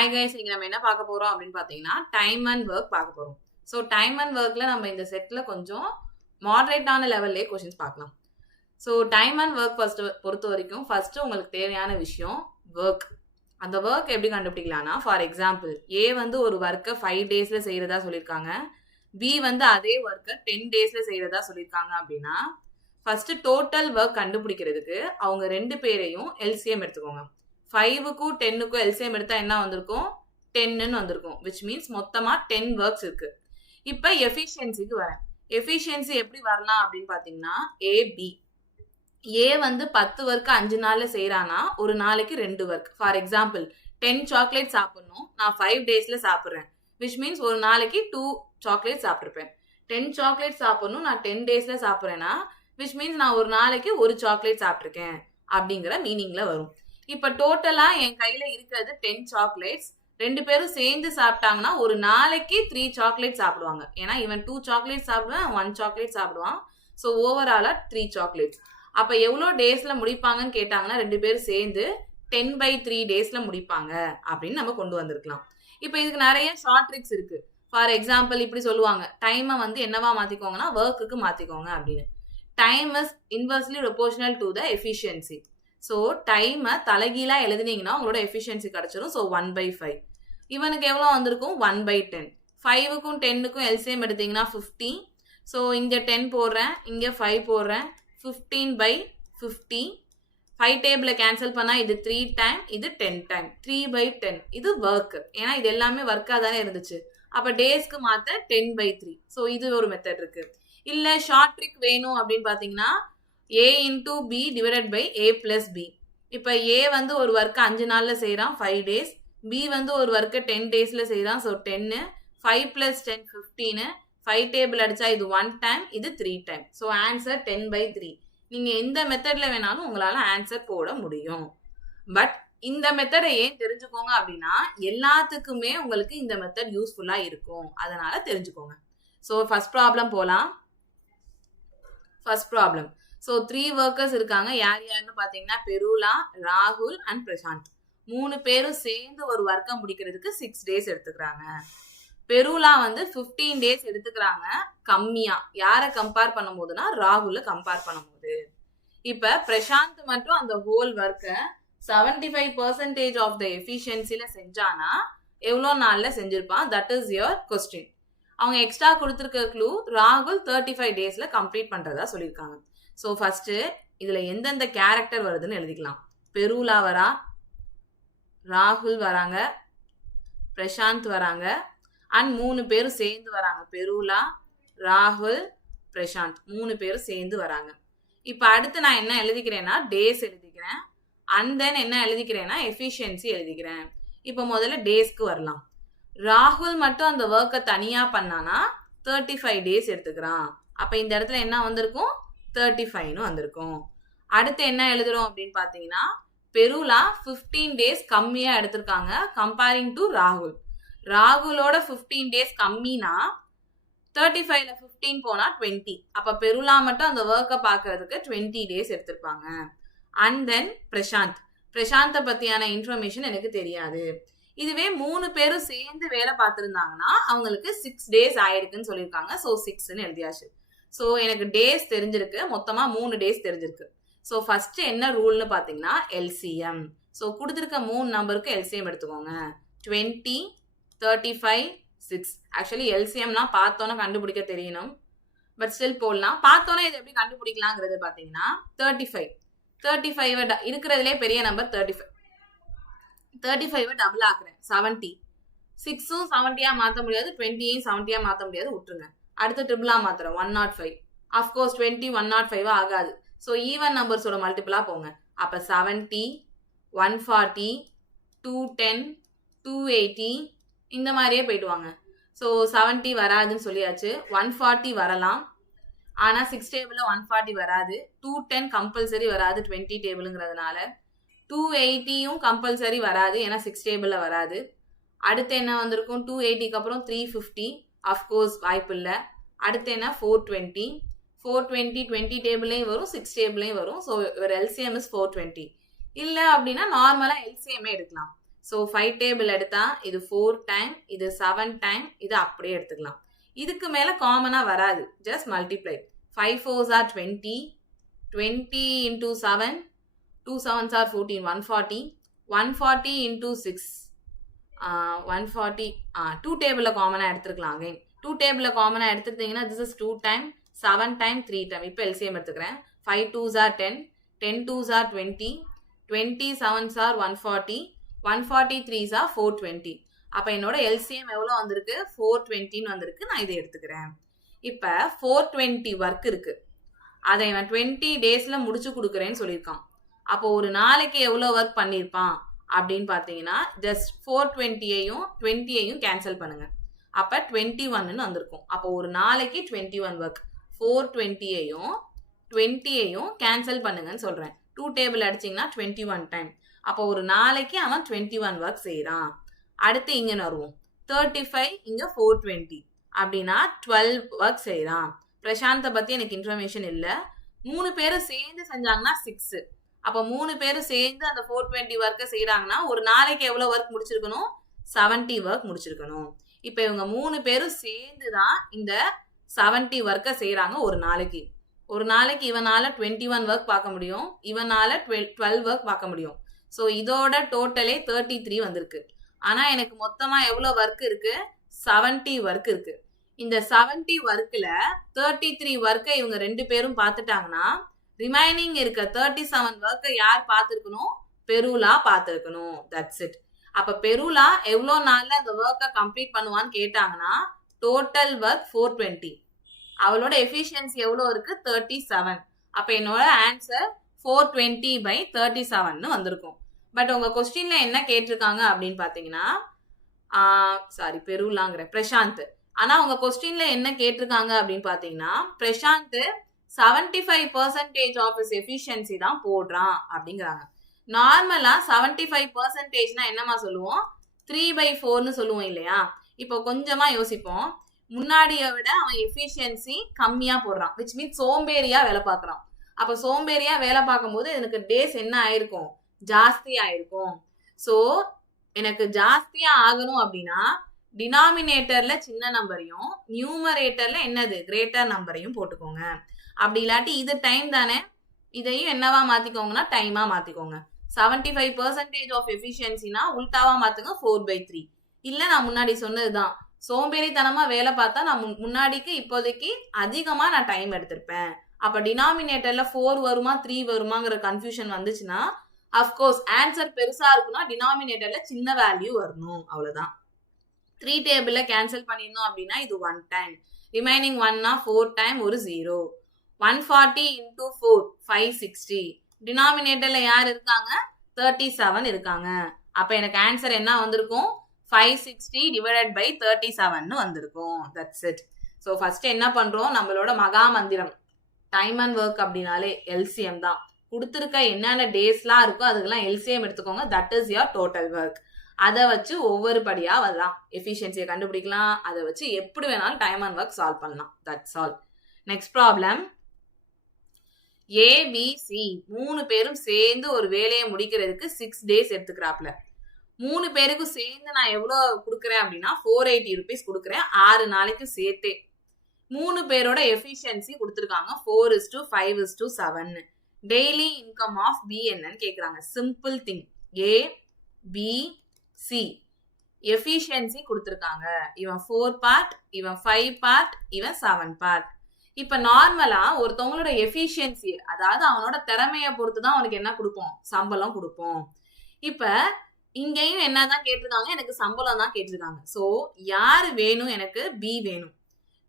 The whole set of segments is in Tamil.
ஹாய் கைஸ், இங்க நம்ம என்ன பார்க்க போறோம் அப்படின்னு பார்த்தீங்கன்னா டைம் அண்ட் ஒர்க் பார்க்க போறோம். ஸோ டைம் அண்ட் ஒர்க்ல நம்ம இந்த செட்ல கொஞ்சம் மாடரேட்டான லெவல்லே கொஸ்டின்ஸ் பார்க்கலாம். ஸோ டைம் அண்ட் ஒர்க் பொறுத்த வரைக்கும் ஃபர்ஸ்ட் உங்களுக்கு தேவையான விஷயம் ஒர்க். அந்த ஒர்க் எப்படி கண்டுபிடிக்கலாம்னா, ஃபார் எக்ஸாம்பிள் ஏ வந்து ஒரு ஒர்க்கை 5 டேஸ்ல செய்யறதா சொல்லியிருக்காங்க, பி வந்து அதே ஒர்க்கை 10 டேஸ்ல செய்யறதா சொல்லியிருக்காங்க அப்படின்னா ஃபர்ஸ்ட் டோட்டல் ஒர்க் கண்டுபிடிக்கிறதுக்கு அவங்க 2 பேரையும் எல்சிஎம் எடுத்துக்கோங்க. 5க்கும் 10க்கும் எல்சிஎம் எடுத்தா என்ன வந்திருக்கும்? 10ன்னு வந்திருக்கும். விச் மீன்ஸ் மொத்தமா 10 ஒர்க்ஸ் இருக்கு. இப்ப எஃபிஷியன்சிக்கு வரேன். எஃபிஷியன்சி எப்படி வரலாம் அப்படின்னு பாத்தீங்கன்னா ஏபி. ஏ வந்து 10 ஒர்க் 5 நாள்ல செய்யறானா ஒரு நாளைக்கு 2 ஒர்க். ஃபார் எக்ஸாம்பிள் 10 சாக்லேட் சாப்பிடணும், நான் 5 டேஸ்ல சாப்பிடுறேன். விச் மீன்ஸ் ஒரு நாளைக்கு 2 சாக்லேட் சாப்பிட்டுருப்பேன். 10 சாக்லேட் சாப்பிடணும், நான் 10 டேஸ்ல சாப்பிட்றேன்னா விச் மீன்ஸ் நான் ஒரு நாளைக்கு ஒரு சாக்லேட் சாப்பிட்ருக்கேன் அப்படிங்கிற மீனிங்ல வரும். இப்ப டோட்டலா என் கையில இருக்கிறது 10 சாக்லேட்ஸ். 2 பேரும் சேர்ந்து சாப்பிட்டாங்கன்னா ஒரு நாளைக்கு 3 சாக்லேட் சாப்பிடுவாங்க. ஏன்னா இவன் 2 சாக்லேட் சாப்பிடுவான், 1 சாக்லேட் சாப்பிடுவான். ஸோ ஓவராலா 3 சாக்லேட்ஸ். அப்ப எவ்வளவு டேஸ்ல முடிப்பாங்கன்னு கேட்டாங்கன்னா 2 பேரும் சேர்ந்து 10/3 டேஸ்ல முடிப்பாங்க அப்படின்னு நம்ம கொண்டு வந்திருக்கலாம். இப்ப இதுக்கு நிறைய ஷார்ட் ட்ரிக்ஸ் இருக்கு. ஃபார் எக்ஸாம்பிள் இப்படி சொல்லுவாங்க, டைமை வந்து என்னவா மாத்திக்கோங்கன்னா ஒர்க்குக்கு மாத்திக்கோங்க அப்படின்னு. Time is inversely proportional to the efficiency. So டைமை தலைகீழா எழுதினீங்கன்னா உங்களோட எஃபிஷியன்சி கிடைச்சிடும். ஸோ 1/5. இவனுக்கு எவ்வளோ வந்திருக்கும்? 1/10. 5க்கும் 10க்கும் எல்சிஎம் எடுத்தீங்கன்னா 50. ஸோ இங்க 10 போடுறேன், இங்க 5 போடுறேன். 15/50. 5 டேபிள கேன்சல் பண்ணா இது 3 டைம், இது 10 டைம். 3/10 இது ஒர்க். ஏன்னா இது எல்லாமே ஒர்க்கா தானே இருந்துச்சு. அப்ப டேஸ்க்கு மாத்த 10/3. ஸோ இது ஒரு மெத்தட் இருக்கு. இல்ல ஷார்ட் ட்ரிக் வேணும் அப்படின்னு பாத்தீங்கன்னா a into b divided by a plus b. இப்ப a வந்து ஒரு ஒர்க்கை 5 நாள்ல செய்யறான், 5 டேஸ். b வந்து ஒரு ஒர்க்கை 10 டேஸ்ல செய்யறான், ஸோ 10. 5 plus 10 15. 5 டேபிள் அடிச்சா இது 1 டைம், இது 3 டைம். So answer 10/3. நீங்க எந்த மெத்தட்ல வேணாலும் உங்களால ஆன்சர் போட முடியும். பட் இந்த மெத்தடை ஏன் தெரிஞ்சுக்கோங்க அப்படின்னா எல்லாத்துக்குமே உங்களுக்கு இந்த மெத்தட் யூஸ்ஃபுல்லா இருக்கும், அதனால தெரிஞ்சுக்கோங்க. ஸோ ஃபர்ஸ்ட் ப்ராப்ளம் போலாம். First problem. ஸோ 3 ஒர்க்கர்ஸ் இருக்காங்க. யார் யாருன்னு பார்த்தீங்கன்னா பெருலா, ராகுல் அண்ட் பிரசாந்த். 3 பேரும் சேர்ந்து ஒரு ஒர்க்கை முடிக்கிறதுக்கு 6 டேஸ் எடுத்துக்கிறாங்க. பெருலா வந்து 15 டேஸ் எடுத்துக்கிறாங்க கம்மியா. யாரை கம்பேர் பண்ணும் போதுன்னா ராகுல கம்பேர் பண்ணும் போது. இப்ப பிரசாந்த் மட்டும் அந்த ஹோல் ஒர்க்கை 75% ஆஃப் த எஃபிஷியன்சில செஞ்சானா எவ்வளோ நாள்ல செஞ்சிருப்பான்? That is your question. அவங்க எக்ஸ்ட்ரா கொடுத்துருக்க க்ளூ ராகுல் 35 டேஸ்ல கம்ப்ளீட் பண்றதா சொல்லியிருக்காங்க. ஸோ ஃபர்ஸ்ட் இதுல எந்தெந்த கேரக்டர் வருதுன்னு எழுதிக்கலாம். பெருலா வரா, ராகுல் வராங்க, பிரசாந்த் வராங்க, அண்ட் 3 பேரும் சேர்ந்து வராங்க. பெருலா, ராகுல், பிரசாந்த் 3 பேரும் சேர்ந்து வராங்க. இப்ப அடுத்து நான் என்ன எழுதிக்கிறேன்னா டேஸ் எழுதிக்கிறேன். அண்ட் தென் என்ன எழுதிக்கிறேன்னா எஃபிஷியன்சி எழுதிக்கிறேன். இப்ப முதல்ல டேஸ்க்கு வரலாம். ராகுல் மட்டும் அந்த ஒர்க்கை தனியா பண்ணானா 35 டேஸ் எடுத்துக்கிறான். அப்ப இந்த இடத்துல என்ன வந்திருக்கும்? 35ன்னு வந்திருக்கும். அடுத்து என்ன எழுதுறோம் அப்படின்னு பாத்தீங்கன்னா பெருலா 15 டேஸ் கம்மியா எடுத்திருக்காங்க கம்பேரிங் டு ராகுல். ராகுலோட 15 டேஸ் கம்மினா 35ல 15 போனா 20. அப்ப பெருலா மட்டும் அந்த ஒர்க்கை பாக்குறதுக்கு 20 டேஸ் எடுத்திருப்பாங்க. அண்ட் தென் பிரசாந்த பத்தியான இன்ஃபர்மேஷன் எனக்கு தெரியாது. இதுவே 3 பேரும் சேர்ந்து வேலை பார்த்திருந்தாங்கன்னா அவங்களுக்கு 6 டேஸ் ஆயிருக்குன்னு சொல்லியிருக்காங்க. ஸோ 6ன்னு எழுதியாச்சு. ஸோ எனக்கு டேஸ் தெரிஞ்சிருக்கு, மொத்தமா 3 டேஸ் தெரிஞ்சிருக்கு. ஸோ ஃபர்ஸ்ட் என்ன ரூல்னு பாத்தீங்கன்னா எல்சிஎம். ஸோ கொடுத்துருக்க 3 நம்பருக்கு எல்சிஎம் எடுத்துக்கோங்க. 20, 35, 6. ஆக்சுவலி எல்சிஎம்னா பார்த்தோன்னா கண்டுபிடிக்க தெரியணும், பட் ஸ்டில் போடலாம். பார்த்தோன்னா இது எப்படி கண்டுபிடிக்கலாங்கிறது பாத்தீங்கன்னா 35 இருக்கிறதுலே பெரிய நம்பர் 35 டபுள் ஆக்குறேன் 70. 6ம் 70யா மாத்த முடியாது, 20யும் 70யா மாத்த முடியாது, விட்டுருங்க. அடுத்து ட்ரிபிளா மாத்திரம் 105. அஃப்கோர்ஸ் 20 105 ஆகாது. ஸோ ஈவன் நம்பர்ஸோட மல்டிபிளா போங்க. அப்ப 70, 140, 210, 280 இந்த மாதிரியே போயிடுவாங்க. ஸோ 70 வராதுன்னு சொல்லியாச்சு. 140 வரலாம், ஆனா 6 டேபிள்ல 140 வராது. 210 கம்பல்சரி வராது 20 டேபிளுங்கிறதுனால. 280யும் கம்பல்சரி வராது, ஏன்னா 6 டேபிள்ல வராது. அடுத்து என்ன வந்திருக்கும்? 280க்கு அப்புறம் 350, அஃப்கோர்ஸ் வாய்ப்பு இல்லை. அடுத்து என்ன? 420. 420 20 டேபிளையும் வரும், 6 டேபிளையும் வரும். ஸோ ஒரு எல்சிஎம் இஸ் 420. இல்லை அப்படின்னா நார்மலா எல்சிஎம்ஏ எடுக்கலாம். ஸோ 5 டேபிள் எடுத்தா இது 4 டைம், இது 7 டைம், இது அப்படியே எடுத்துக்கலாம். இதுக்கு மேலே காமனாக வராது, just multiply. 5 4s are 20, 20 into 7, 2 7s are 14, 140, 140 into 6, 140, 2 டேபிளில் காமனாக எடுத்துக்கலாம். அகைன் 2 டேபிளில் காமனாக எடுத்துக்கிட்டிங்கன்னா this is 2 time, 7 time, 3 time. இப்போ எல்சிஎம் எடுத்துக்கிறேன். 5 2s are 10, 10 2s are 20, 20 7s are 140, 140 3s are 420. அப்போ என்னோட எல்சிஎம் எவ்வளோ வந்திருக்கு? 420 வந்திருக்கு. நான் இதை எடுத்துக்கிறேன். இப்போ 420 ஒர்க் இருக்கு, அதை இவன் 20 டேஸில் முடிச்சு கொடுக்குறேன்னு சொல்லியிருக்கான். அப்போ ஒரு நாளைக்கு எவ்வளோ ஒர்க் பண்ணியிருப்பான் அப்படின்னு பார்த்தீங்கன்னா ஜஸ்ட் 420யையும் 20யையும் கேன்சல் பண்ணுங்க. அப்போ 21ன்னு வந்திருக்கும். அப்போ ஒரு நாளைக்கு 21 ஒர்க். 420யையும் 20யையும் கேன்சல் பண்ணுங்கன்னு சொல்கிறேன். 2 டேபிள் அடிச்சிங்கன்னா 21 டைம். அப்போ ஒரு நாளைக்கு அவன் 21 ஒர்க் செய்கிறான். அடுத்து இங்கே வருவோம். 35 இங்கே 420 அப்படின்னா 12 ஒர்க் செய்கிறான். பிரசாந்தை பற்றி எனக்கு இன்ஃபர்மேஷன் இல்லை. 3 பேரும் சேர்ந்து செஞ்சாங்கன்னா 6. அப்போ 3 பேரும் சேர்ந்து அந்த 420 ஒர்க்கை செய்கிறாங்கன்னா ஒரு நாளைக்கு எவ்வளோ ஒர்க் முடிச்சிருக்கணும்? 70 ஒர்க் முடிச்சிருக்கணும். இப்போ இவங்க 3 பேரும் சேர்ந்து தான் இந்த 70 ஒர்க்கை செய்கிறாங்க ஒரு நாளைக்கு. ஒரு நாளைக்கு இவனால 21 ஒர்க் பார்க்க முடியும், இவனால 12 ஒர்க் பார்க்க முடியும். ஸோ இதோட டோட்டலே 33 வந்திருக்கு. ஆனால் எனக்கு மொத்தமாக எவ்வளோ ஒர்க் இருக்கு? 70 ஒர்க் இருக்கு. இந்த 70 ஒர்க்கில் 33 ஒர்க்கை இவங்க 2 பேரும் பார்த்துட்டாங்கன்னா ரிமைனிங் இருக்க 37 ஒர்க்கை யார் பார்த்துருக்கணும்? பெருலா பார்த்துருக்கணும். That's it. அப்போ பெருலா எவ்வளோ நாளில் அந்த ஒர்க்கை கம்ப்ளீட் பண்ணுவான்னு கேட்டாங்கன்னா டோட்டல் ஒர்க் 420. அவளோட எஃபிஷியன்சி எவ்வளோ இருக்கு? 37. அப்போ என்னோட ஆன்சர் 420/37ன்னு வந்திருக்கும். பட் உங்க கொஸ்டின்ல என்ன கேட்டிருக்காங்க அப்படின்னு பார்த்தீங்கன்னா பெருலாங்கிற பிரசாந்த். ஆனா உங்க கொஸ்டின்ல என்ன கேட்டிருக்காங்க அப்படின்னு பார்த்தீங்கன்னா பிரசாந்த் 75% ஆஃப் ஹிஸ் எஃபிஷியன்சி தான் போடுறான் அப்படிங்கிறாங்க. நார்மலா 75%னா என்னமா சொல்லுவோம்? 3/4ன்னு சொல்லுவோம் இல்லையா? இப்போ கொஞ்சமா யோசிப்போம். முன்னாடியை விட அவன் எஃபிஷியன்சி கம்மியா போடுறான், விச் மீன்ஸ் சோம்பேறியா வேலை பார்க்குறான். அப்போ சோம்பேறியா வேலை பார்க்கும்போது எனக்கு டேஸ் என்ன ஆயிருக்கும்? ஜாஸ்தி ஆயிருக்கும். ஸோ எனக்கு ஜாஸ்தியா ஆகணும் அப்படின்னா டினாமினேட்டர்ல சின்ன நம்பரையும் நியூமரேட்டர்ல என்னது கிரேட்டர் நம்பரையும் போட்டுக்கோங்க. அப்படி இல்லாட்டி இது டைம் தானே, இதையும் என்னவா மாத்திக்கோங்கன்னா டைமா மாத்திக்கோங்க. 75% ஆஃப் எஃபிஷியன்சினா உல்டாவா மாத்துங்க 4/3. இல்ல நான் முன்னாடி சொன்னதுதான், சோம்பேறித்தனமா வேலை பார்த்தா நான் முன்னாடிக்கு இப்போதைக்கு அதிகமா நான் டைம் எடுத்திருப்பேன். அப்ப டினாமினேட்டர்ல 4 வருமா 3 வருமாங்கிற கன்ஃபியூஷன் வந்துச்சுன்னா அஃப்கோர்ஸ் ஆன்சர் பெருசா இருக்குன்னா டினாமினேட்டர்ல சின்ன வேல்யூ வரணும், அவ்வளவுதான். 3 டேபிள்ல கேன்சல் பண்ணிருந்தோம் அப்படின்னா இது 1 டைம், ரிமைனிங் 1னா 4 டைம் ஒரு 0. 140 into 4 560. டினாமினேட்டர்ல யார் இருக்காங்க? 37 இருக்காங்க. அப்ப எனக்கு ஆன்சர் என்ன வந்திருக்கும்? 560 divided by 37ன்னு வந்திருக்கும். That's it. ஸோ ஃபர்ஸ்ட் என்ன பண்றோம்? நம்மளோட மகா மந்திரம் டைம் அண்ட் ஒர்க் அப்படின்னாலே எல்சிஎம் தான். கொடுத்துருக்க என்னென்ன டேஸ்லாம் இருக்கோ அதுக்கெல்லாம் எல்சிஎம் எடுத்துக்கோங்க. That is your total work. அதை வச்சு ஒவ்வொரு படியா வரலாம், எஃபிஷியன்சியை கண்டுபிடிக்கலாம். அதை வச்சு எப்படி வேணாலும் டைம் அண்ட் ஒர்க் சால்வ் பண்ணலாம். That's all. Next problem. ABC 3 பேரும் சேர்ந்து ஒரு வேலையை முடிக்கிறதுக்கு 6 டேஸ் எடுத்துக்கிறாப்ல. 3 பேருக்கும் சேர்ந்து நான் எவ்வளோ கொடுக்குறேன் அப்படின்னா 480 rupees கொடுக்குறேன் 6 நாளைக்கு சேர்த்தே. 3 பேரோட எஃபிஷியன்சி கொடுத்துருக்காங்க 4:5:7. டெய்லி இன்கம் ஆஃப் பி என்னன்னு கேட்குறாங்க. Simple thing. A B C efficiency கொடுத்துருக்காங்க. இவன் 4 பார்ட், இவன் 5 பார்ட், இவன் 7 பார்ட். இப்ப நார்மலா ஒருத்தவங்களோட எஃபிஷியன்சி, அதாவது அவனோட திறமையை பொறுத்து தான் அவனுக்கு என்ன கொடுப்போம்? சம்பளம் கொடுப்போம். இப்ப இங்கேயும் என்னதான் கேட்டிருக்காங்க? எனக்கு சம்பளம் தான் கேட்டிருக்காங்க. ஸோ யாரு வேணும்? எனக்கு பி வேணும்.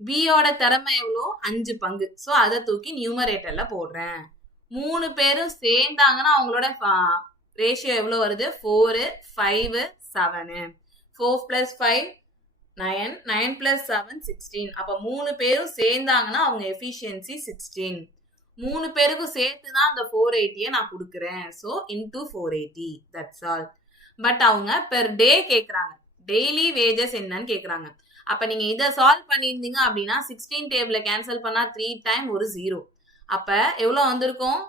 பியோட திறமை எவ்வளோ? 5 பங்கு. ஸோ அதை தூக்கி நியூமரேட்டர்ல போடுறேன். 3 பேரும் சேர்ந்தாங்கன்னா அவங்களோட ரேஷியோ எவ்வளோ வருது? 4 5 7. 4 + 5 9, 9 + 7 16. அப்போ 3 பேரும் சேர்ந்தாங்கன்னா அவங்க எஃபிஷியன்சி 16. 3 பேருக்கும் சேர்த்து தான் அந்த 480 நான் கொடுக்குறேன். So into 480. That's all. But அவங்க பெர் டே கேட்குறாங்க. டெய்லி வேஜஸ் என்னன்னு கேட்குறாங்க. அப்போ நீங்கள் இதை சால்வ் பண்ணியிருந்தீங்க அப்படின்னா 16 டேபிளை கேன்சல் பண்ணால் 3 டைம் ஒரு 0. அப்போ எவ்வளோ வந்திருக்கும்?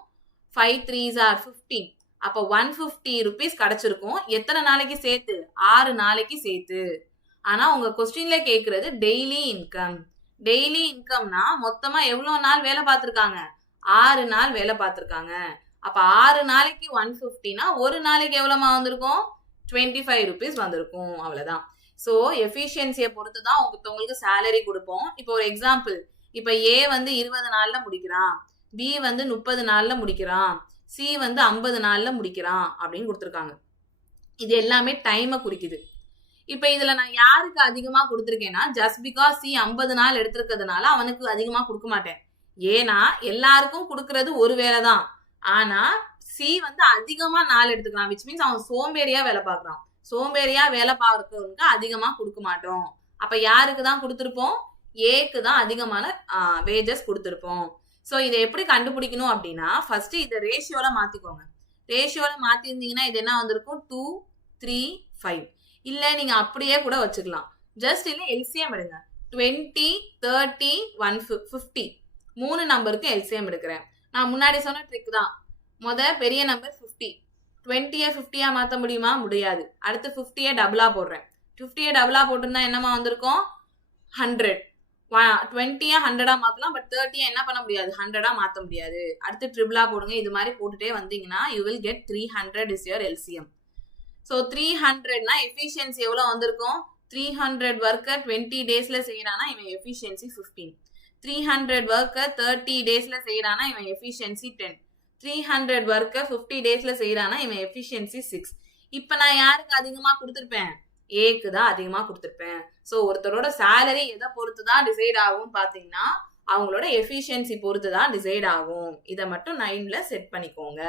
5 3s are 15. அப்ப 150 rupees கிடைச்சிருக்கும். எத்தனை நாளைக்கு சேர்த்து? 6 நாளைக்கு சேர்த்து. ஆனா உங்க கொஸ்டின்ல கேக்குறது டெய்லி இன்கம். டெய்லி இன்கம்னா மொத்தமா எவ்வளவு நாள் வேலை பார்த்திருக்காங்க? 6 நாள் வேலை பார்த்திருக்காங்க. அப்ப 6 நாளைக்கு 150னா ஒரு நாளைக்கு எவ்வளவுமா வந்திருக்கும்? 25 rupees வந்திருக்கும். அவ்வளவுதான். சோ எஃபிஷியன்சியை பொறுத்து தான் உங்களுக்கு சேலரி கொடுப்போம். இப்போ ஒரு எக்ஸாம்பிள், இப்ப ஏ வந்து 20 நாள்ல முடிக்கிறான், பி வந்து 30 நாள்ல முடிக்கிறான், சி வந்து 50 நாள்ல முடிக்கிறான் அப்படின்னு கொடுத்துருக்காங்க. இது எல்லாமே டைமை குறிக்குது. இப்ப இதுல நான் யாருக்கு அதிகமா கொடுத்துருக்கேன்னா, ஜஸ்ட் பிகாஸ் சி 50 நாள் எடுத்திருக்கிறதுனால அவனுக்கு அதிகமா கொடுக்க மாட்டேன். ஏன்னா எல்லாருக்கும் கொடுக்கறது ஒரு வேலை தான். ஆனா சி வந்து அதிகமா நாள் எடுத்துக்கலாம், விச் மீன்ஸ் அவன் சோம்பேறியா வேலை பார்க்கறான். சோம்பேறியா வேலை பார்க்கறவனுக்கு அதிகமா கொடுக்க மாட்டோம். அப்ப யாருக்கு தான் கொடுத்துருப்போம்? ஏக்கு தான் அதிகமான வேஜஸ் கொடுத்துருப்போம். ஸோ இதை எப்படி கண்டுபிடிக்கணும் அப்படின்னா, ஃபர்ஸ்ட் இதை ரேஷியோல மாத்திக்கோங்க. ரேஷியோல மாத்திருந்தீங்கன்னா இது என்ன வந்திருக்கும்? 2, 3, 5. இல்ல நீங்க அப்படியே கூட வச்சுக்கலாம். ஜஸ்ட் இல்ல எல்சிஎம் எடுங்க. 20, 30, 150. 3 நம்பருக்கு எல்சிஎம் எடுக்கிறேன். நான் முன்னாடி சொன்ன ட்ரிக் தான். பெரிய நம்பர் 50. 20ய 50யா மாத்த முடியுமா? முடியாது. அடுத்து 50ய டபுளா போடுறேன். 50ய டபுளா போட்டிருந்தா என்னமா வந்திருக்கும்? 100. 20ய 100ஆ மாத்தலாம். பட் 30ய என்ன பண்ண முடியாது? 100ஆ மாத்த முடியாது. அடுத்து ட்ரிபிளா போடுங்க. இது மாதிரி போட்டுட்டே வந்தீங்கன்னா you will get 300 is your LCM. So 300னா எஃபிஷியன்சி எவ்வளோ வந்திருக்கும்? 300 ஒர்க்கர் 20 டேஸ்ல செய்யறானா இவன் எஃபிஷியன்சி 15. 300 ஒர்க்கர் 30 டேஸ்ல செய்யறானா இவன் எஃபிஷியன்சி 10. 300 ஒர்க்கர் 50 டேஸ்ல செய்யறானா இவன் எஃபிஷியன்சி 6. இப்ப நான் யாருக்கு அதிகமா கொடுத்துருப்பேன்? ஏக்கு தான் அதிகமா கொடுத்துருப்பேன். ஸோ ஒருத்தரோட சேலரி எதை பொறுத்து தான் டிசைட் ஆகும் பாத்தீங்கன்னா, அவங்களோட எஃபிஷியன்சி பொறுத்து தான் டிசைட் ஆகும். இதை மட்டும் 9ல செட் பண்ணிக்கோங்க.